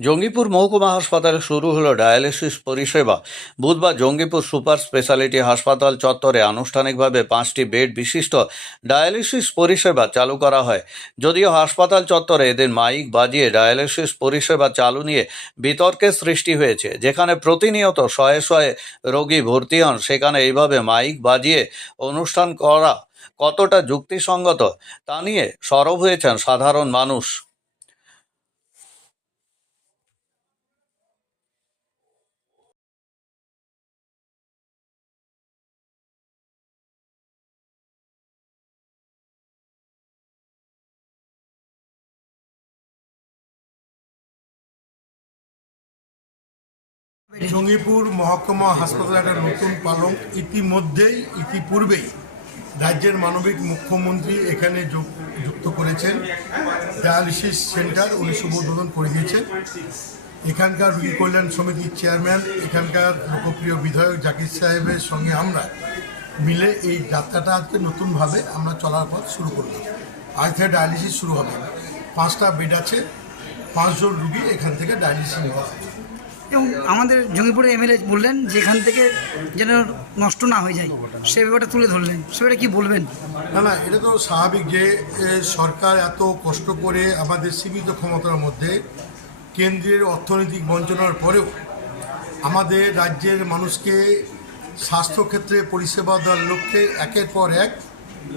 জঙ্গিপুর মহকুমা হাসপাতালে শুরু হলো ডায়ালিসিস পরিষেবা। বুধবার জঙ্গিপুর সুপার স্পেশালিটি হাসপাতাল চত্বরে আনুষ্ঠানিকভাবে পাঁচটি বেড বিশিষ্ট ডায়ালিসিস পরিষেবা চালু করা হয়। যদিও হাসপাতাল চত্বরে এদিন মাইক বাজিয়ে ডায়ালিসিস পরিষেবা চালু নিয়ে বিতর্কের সৃষ্টি হয়েছে, যেখানে প্রতিনিয়ত শয়ে শয়ে রোগী ভর্তি হন, সেখানে এইভাবে মাইক বাজিয়ে অনুষ্ঠান করা কতটা যুক্তিসঙ্গত তা নিয়ে সরব হয়েছেন সাধারণ মানুষ। জঙ্গিপুর মহকুমা হাসপাতালে একটা নতুন পালং ইতিমধ্যেই, ইতিপূর্বেই রাজ্যের মানবিক মুখ্যমন্ত্রী এখানে যুক্ত করেছেন। ডায়ালিসিস সেন্টার উনি শুভ উদ্বোধন করে দিয়েছেন। এখানকার রুগী কল্যাণ সমিতির চেয়ারম্যান, এখানকার লোকপ্রিয় বিধায়ক জাকির সাহেবের সঙ্গে আমরা মিলে এই যাত্রাটা আজকে নতুনভাবে আমরা চলার পথ শুরু করলাম। আজ থেকে ডায়ালিসিস শুরু হবে। পাঁচটা বেড আছে, পাঁচজন রুগী এখান থেকে ডায়ালিসিস নেওয়া এবং আমাদের জঙ্গিপুরে এমএলএ বললেন যে এখান থেকে যেন নষ্ট না হয়ে যায়। সে ব্যাপারটা তুলে ধরলেন। সে ব্যাপারে কি বলবেন? না না, এটা তো স্বাভাবিক যে সরকার এত কষ্ট করে আমাদের সীমিত ক্ষমতার মধ্যে কেন্দ্রের অর্থনৈতিক বঞ্চনার পরেও আমাদের রাজ্যের মানুষকে স্বাস্থ্যক্ষেত্রে পরিষেবা দেওয়ার লক্ষ্যে একের পর এক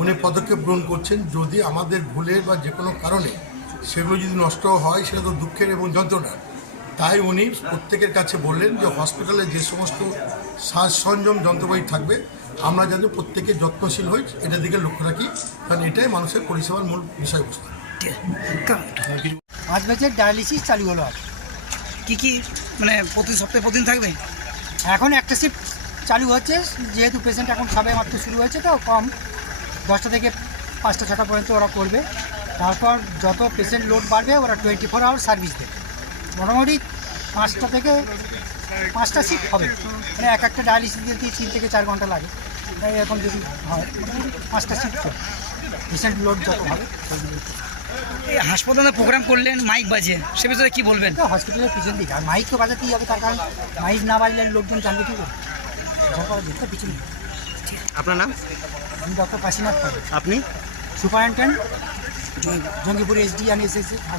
উনি পদক্ষেপ গ্রহণ করছেন। যদি আমাদের ভুলের বা যে কোনো কারণে সেগুলো যদি নষ্ট হয়, সেটা তো দুঃখের এবং যন্ত্রণার। তাই উনি প্রত্যেকের কাছে বললেন যে হসপিটালে যে সমস্ত সাজ সরঞ্জাম, যন্ত্রপাতি থাকবে, আমরা যেন প্রত্যেকে যত্নশীল হই এটার দিকে লক্ষ্য রাখি, কারণ এটাই মানুষের পরিষেবার মূল বিষয়বস্তু। পাঁচ বছর ডায়ালিসিস চালু হলো আর কি কি মানে প্রতি সপ্তাহে প্রতিদিন থাকবে? এখন একটা শিফট চালু হচ্ছে, যেহেতু পেশেন্ট এখন সবে মাত্র শুরু হয়েছে, তো কম। দশটা থেকে পাঁচটা, ছটা পর্যন্ত ওরা করবে। তারপর যত পেশেন্ট লোড বাড়বে, ওরা টোয়েন্টি ফোর আওয়ার সার্ভিস দেবে। মোটামুটি পাঁচটা থেকে পাঁচটা সিট হবে। মানে এক একটা ডায়ালিসিস দিতে তিন থেকে চার ঘণ্টা লাগে। তাই এখন যদি হয় পাঁচটা সিট রিসেন্ট লোড যত হবে এই হাসপাতালে প্রোগ্রাম করলেন মাইক বাজে সে বিষয়ে কি বলবেন? তো হসপিটালের পিছন দিকে। আর মাইক তো বাজাতেই হবে তার কারণ মাইক না বাজলে লোকজন জানবে কী করে? সরকার দেখতে পিছন দিকে। আপনার নাম? আমি ডক্টর কাশীনাথ পাল। আপনি? Superintendent Jangipur SD and SSC দাও।